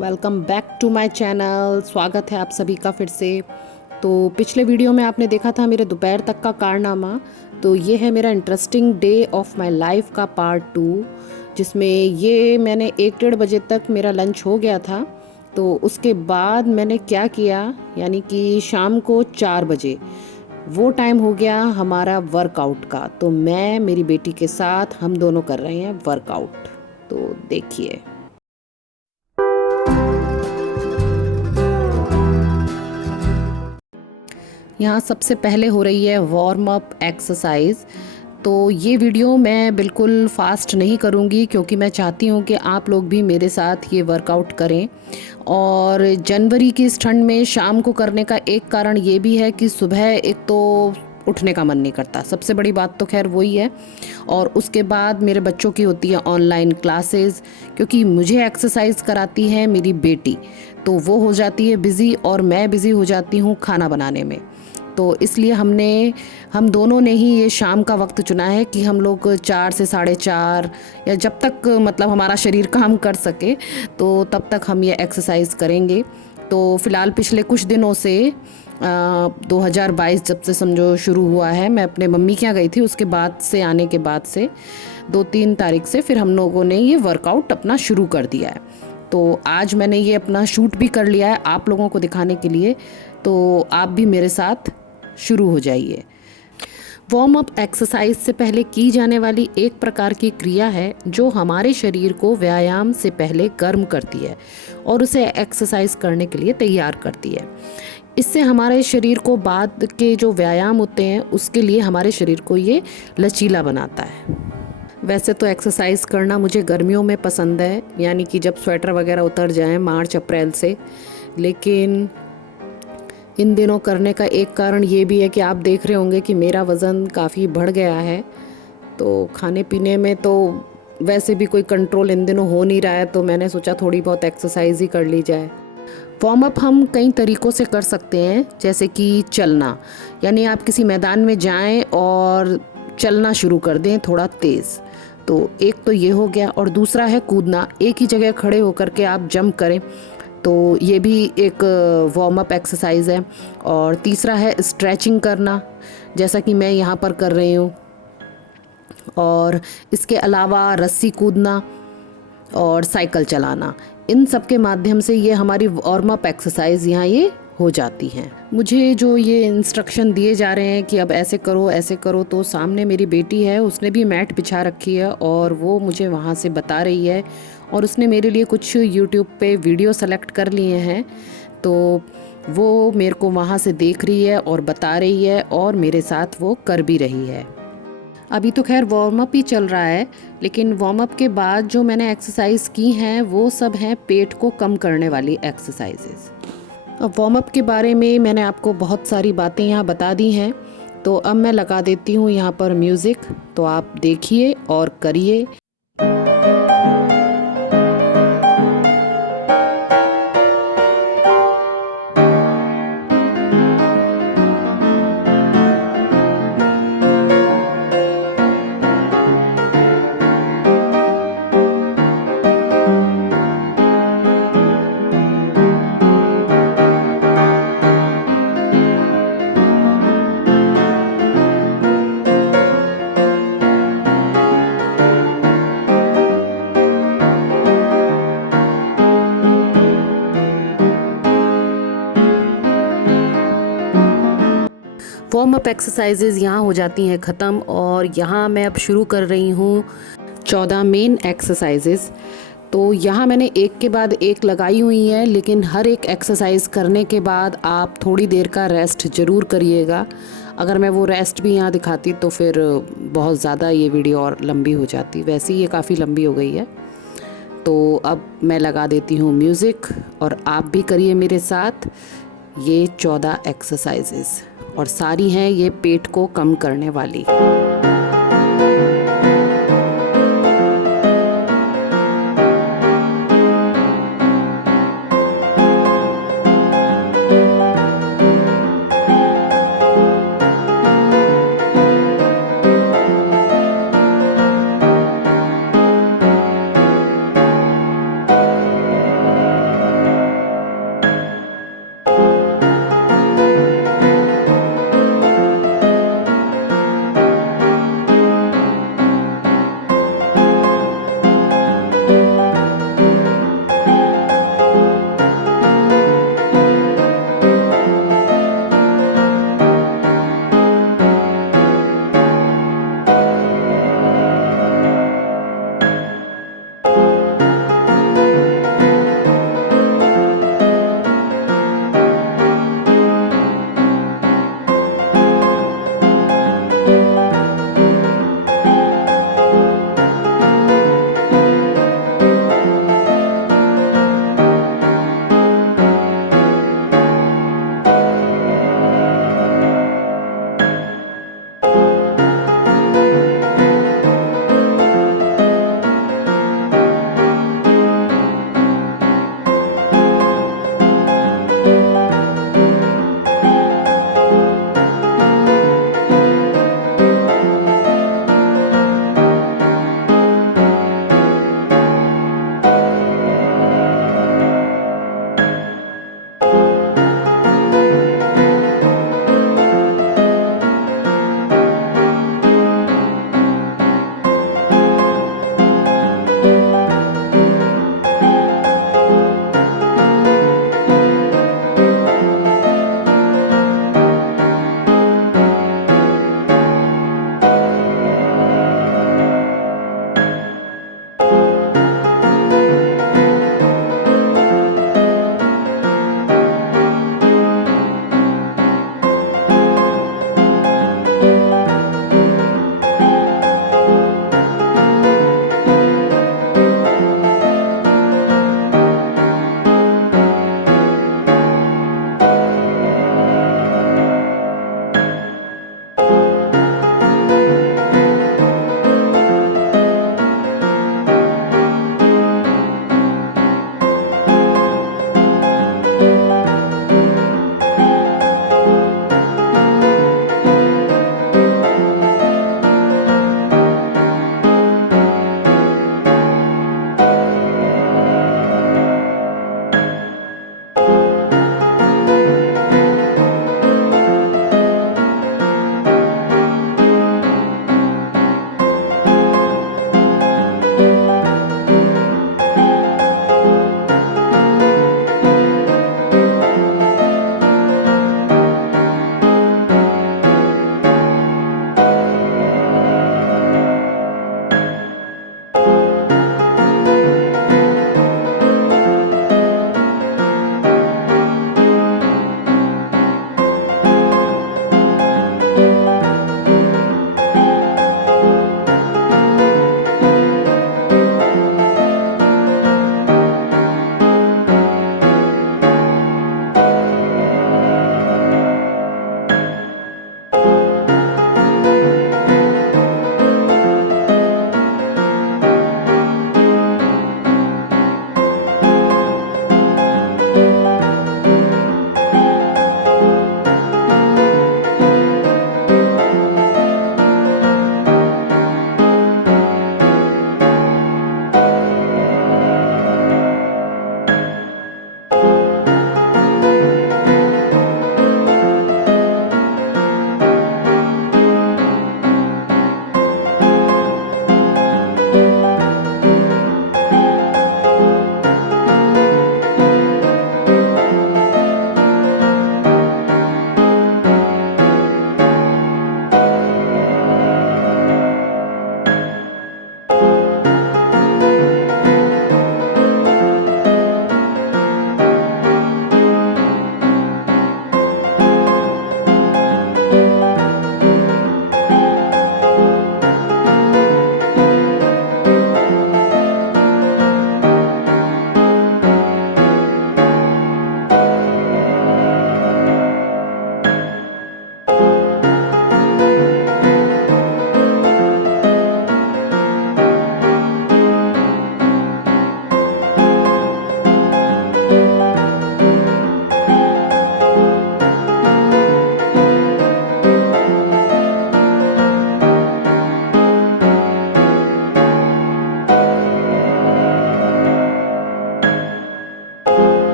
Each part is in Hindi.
Welcome back to my channel. स्वागत है आप सभी का फिर से। तो पिछले वीडियो में आपने देखा था मेरे दोपहर तक का कारनामा। तो ये है मेरा interesting day of my life का पार्ट 2, जिसमें ये मैंने 1-1:30 बजे तक मेरा लंच हो गया था। तो उसके बाद मैंने क्या किया, यानी कि शाम को 4 बजे वो टाइम हो गया हमारा वर्कआउट का। तो मैं मेरी बेटी के साथ हम दोनों कर रहे हैं वर्कआउट। तो देखिए, यहाँ सबसे पहले हो रही है वार्म अप एक्सरसाइज। तो ये वीडियो मैं बिल्कुल फास्ट नहीं करूँगी, क्योंकि मैं चाहती हूँ कि आप लोग भी मेरे साथ ये वर्कआउट करें। और जनवरी की इस ठंड में शाम को करने का एक कारण ये भी है कि सुबह एक तो उठने का मन नहीं करता, सबसे बड़ी बात तो खैर वही है। और उसके बाद मेरे बच्चों की होती है ऑनलाइन क्लासेस, क्योंकि मुझे एक्सरसाइज कराती है मेरी बेटी, तो वो हो जाती है बिज़ी और मैं बिज़ी हो जाती हूँ खाना बनाने में। तो इसलिए हम दोनों ने ही ये शाम का वक्त चुना है कि हम लोग 4 से 4:30 या जब तक मतलब हमारा शरीर काम कर सके तो तब तक हम ये एक्सरसाइज करेंगे। तो फ़िलहाल पिछले कुछ दिनों से 2022 जब से समझो शुरू हुआ है, मैं अपने मम्मी के यहाँ गई थी, उसके बाद से आने के बाद से 2-3 तारीख से फिर हम लोगों ने ये वर्कआउट अपना शुरू कर दिया है। तो आज मैंने ये अपना शूट भी कर लिया है आप लोगों को दिखाने के लिए। तो आप भी मेरे साथ शुरू हो जाइए। वार्म अप एक्सरसाइज से पहले की जाने वाली एक प्रकार की क्रिया है जो हमारे शरीर को व्यायाम से पहले गर्म करती है और उसे एक्सरसाइज करने के लिए तैयार करती है। इससे हमारे शरीर को बाद के जो व्यायाम होते हैं उसके लिए हमारे शरीर को ये लचीला बनाता है। वैसे तो एक्सरसाइज करना मुझे गर्मियों में पसंद है, यानी कि जब स्वेटर वगैरह उतर जाएं मार्च अप्रैल से। लेकिन इन दिनों करने का एक कारण ये भी है कि आप देख रहे होंगे कि मेरा वज़न काफ़ी बढ़ गया है। तो खाने पीने में तो वैसे भी कोई कंट्रोल इन दिनों हो नहीं रहा है, तो मैंने सोचा थोड़ी बहुत एक्सरसाइज ही कर ली जाए। वार्म अप हम कई तरीक़ों से कर सकते हैं, जैसे कि चलना, यानी आप किसी मैदान में जाएं और चलना शुरू कर दें थोड़ा तेज़। तो एक तो ये हो गया, और दूसरा है कूदना, एक ही जगह खड़े होकर के आप जंप करें, तो ये भी एक वार्म अप एक्सरसाइज है। और तीसरा है स्ट्रेचिंग करना, जैसा कि मैं यहाँ पर कर रही हूँ। और इसके अलावा रस्सी कूदना और साइकिल चलाना, इन सब के माध्यम से ये हमारी वार्म अप एक्सरसाइज यहाँ ये हो जाती हैं। मुझे जो ये इंस्ट्रक्शन दिए जा रहे हैं कि अब ऐसे करो, तो सामने मेरी बेटी है, उसने भी मैट बिछा रखी है और वो मुझे वहाँ से बता रही है। और उसने मेरे लिए कुछ यूट्यूब पे वीडियो सेलेक्ट कर लिए हैं, तो वो मेरे को वहाँ से देख रही है और बता रही है और मेरे साथ वो कर भी रही है। अभी तो खैर वार्म अप ही चल रहा है, लेकिन वार्म अप के बाद जो मैंने एक्सरसाइज की हैं वो सब हैं पेट को कम करने वाली एक्सरसाइजेस। अब वार्म अप के बारे में मैंने आपको बहुत सारी बातें यहाँ बता दी हैं, तो अब मैं लगा देती हूँ यहाँ पर म्यूज़िक, तो आप देखिए और करिए। वार्म अप एक्सरसाइजेज यहाँ हो जाती हैं ख़त्म, और यहाँ मैं अब शुरू कर रही हूँ 14 मेन एक्सरसाइजेज। तो यहाँ मैंने एक के बाद एक लगाई हुई है, लेकिन हर एक एक्सरसाइज करने के बाद आप थोड़ी देर का रेस्ट ज़रूर करिएगा। अगर मैं वो रेस्ट भी यहाँ दिखाती तो फिर बहुत ज़्यादा ये वीडियो और लंबी हो जाती, वैसे ही ये काफ़ी लंबी हो गई है। तो अब मैं लगा देती हूँ म्यूज़िक और आप भी करिए मेरे साथ ये 14 एक्सरसाइजेस, और सारी हैं ये पेट को कम करने वाली।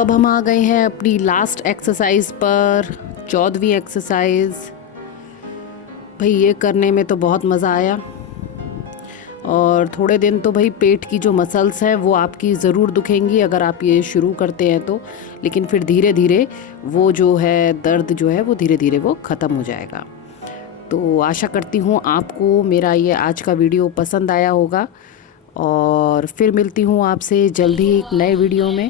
अब हम आ गए हैं अपनी लास्ट एक्सरसाइज पर, 14वीं एक्सरसाइज। भाई ये करने में तो बहुत मज़ा आया, और थोड़े दिन तो भाई पेट की जो मसल्स हैं वो आपकी ज़रूर दुखेंगी अगर आप ये शुरू करते हैं तो, लेकिन फिर धीरे धीरे वो जो है दर्द जो है वो धीरे धीरे वो ख़त्म हो जाएगा। तो आशा करती हूँ आपको मेरा ये आज का वीडियो पसंद आया होगा, और फिर मिलती हूँ आपसे जल्दी एक नए वीडियो में।